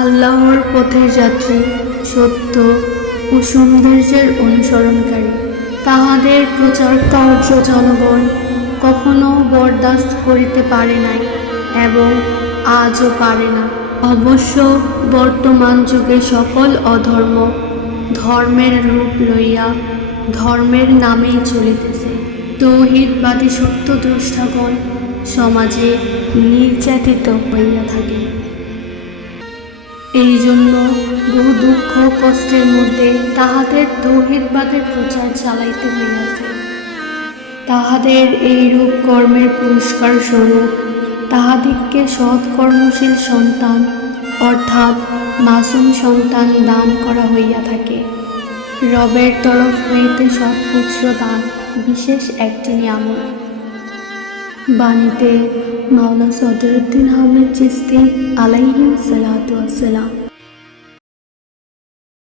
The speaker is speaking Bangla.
আল্লাহর পথের যাত্রী, সত্য ও সৌন্দর্যের অনুসরণকারী। তাহাদের প্রচার কার্য জনগণ কখনো বরদাস্ত করিতে পারে নাই এবং আজও পারে না। অবশ্য বর্তমান যুগে সকল অধর্ম ধর্মের রূপ লইয়া ধর্মের নামেই চলিতেছে। তৌহিদবাদী সত্যদ্রষ্টাগণ সমাজে নির্যাতিত হইয়া থাকে। এই জন্য বহু দুঃখ কষ্টের মধ্যে তাহাদের তৌহিদবাদের প্রচার চালাইতে হইয়াছে। তাহাদের এই রূপ কর্মের পুরস্কার স্বরূপ তাহাদিগকে সৎ কর্মশীল সন্তান অর্থাৎ মাসুম সন্তান দান করা হইয়া থাকে। রবের তরফ হইতে সৎপুত্র দান বিশেষ একটি নিয়ামক বাণীতে মাওলা সদরুদ্দিন আহমেদ চিস্তি আলাইহি 死了。